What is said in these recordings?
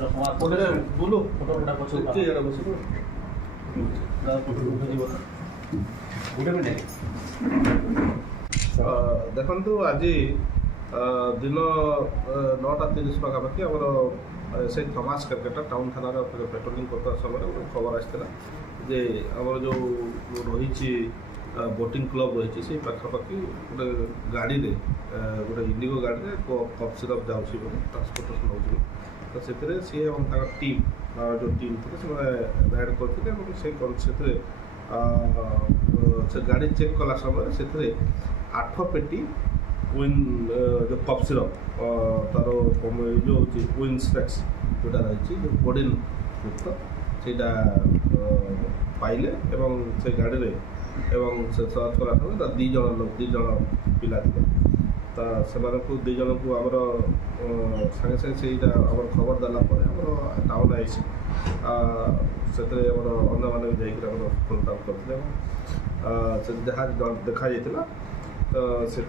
देखु आज दिन 9:30 पाखापाखि आम से थमास क्रिकेटर टाउन थाना पेट्रोलिंग करता समय गोटे खबर आसाला जे आम जो रही बोटिंग क्लब रही से पाखापाखि गोटे गाड़ी गोटे इंडिगो गाड़ी में कफ सिरप जाऊँगी ट्रांसपोर्टेसन हो तो से सी टीम जो टीम थे राइड करते से गाड़ी चेक कला समय से 8 पेटी विन जो कफ सिरप तार जो विन स्पेक्स जोटा रही जो कोडिन युक्त से पाइले एवं से गाड़ी में एवं से सर्च कला समय दु जन पिला थे तो से दु जन को आमर सागे सागे से खबर देला टाउन आई से अन्य मैंने जाकर फोन टाउन करते जहाँ देखा जाता तो से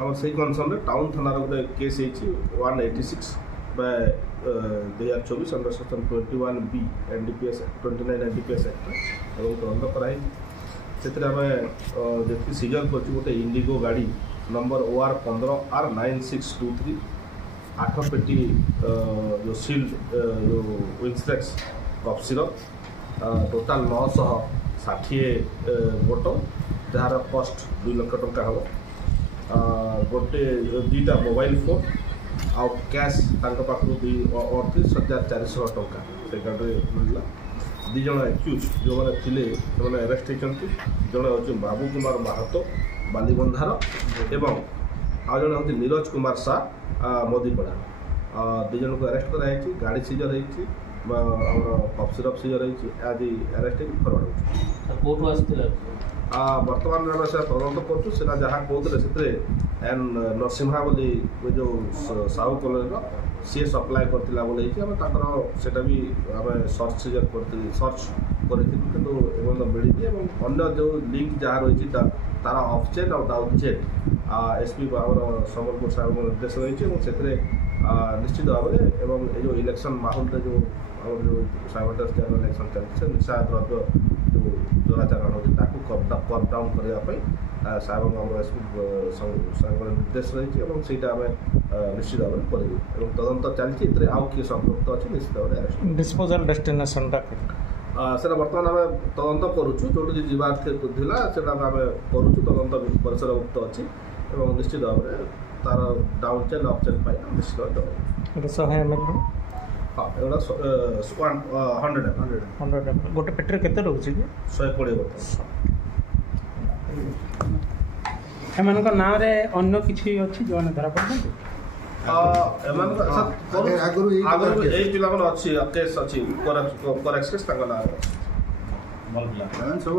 आम से कनसर्न टाउन थाना गोटे case 186/2024 under section 21B NDPS 29 NDPS act तदंत कराई से आम जी सीजन कर गोटे इंडिगो गाड़ी नंबर OR15R9623 8 पेटी जो सील्ड जो विंस्पेक्स कफ सिरप टोटाल 960 बोतल जार कस्ट 2 लाख टंका हम गोटे 2टा मोबाइल फोन आउ कैश पाखु 38,400 टंका से गाड़ी मिलला 2 जन एक्यूज जो मैंने थे अरेस्ट होती जड़े हूँ बाबू कुमार माहातो बालीबंधार एवं आउ जड़े हूँ नीरज कुमार शाह मोदीपड़ा 2 जन को अरेस्ट कराई गाड़ी सीजर होती कफ सिरप सीजर होती आज अरेस्ट फरवर्ड हो बर्तमान आम से तदंत करा जहाँ कहते से एन नरसिम्हा बोली जो साहू कॉलेज सी सप्लाय करता बोले सेटा भी आम सर्च सीजर सर्च करूँ कि मिली अन्य जो लिंक जहाँ रही तार अफ चेन और डाउन चेन एसपी संबलपुर साहब निर्देश रही निश्चित भाव में जो इलेक्शन माहौल जो साइमल्टेनियस जनरल इलेक्शन चलती निशा द्रव्य जो चोराचालान होती कट डाउन करने साहब एसपी निर्देश रही आम निश्चित भाव में करूँ तदंत चलती आउ किए संपृक्त अच्छे निश्चित भाव में अरेस्ट डिस्पोजल डेस्टिनेशन से बर्तमान आम तदंत करुचु जो जीवार था आम करुचु तदंत परिसर मुक्त अच्छी निश्चित भाव में तार डाउन चेन अफ चेन निश्चित भाव हाँ एगुड़ा 100 गोटे पेट्रे केते रोचे 120 बोतल एम नाम अन्य किसी अच्छी जो धरा पड़ते केस अच्छी करेक्ट केस ना सब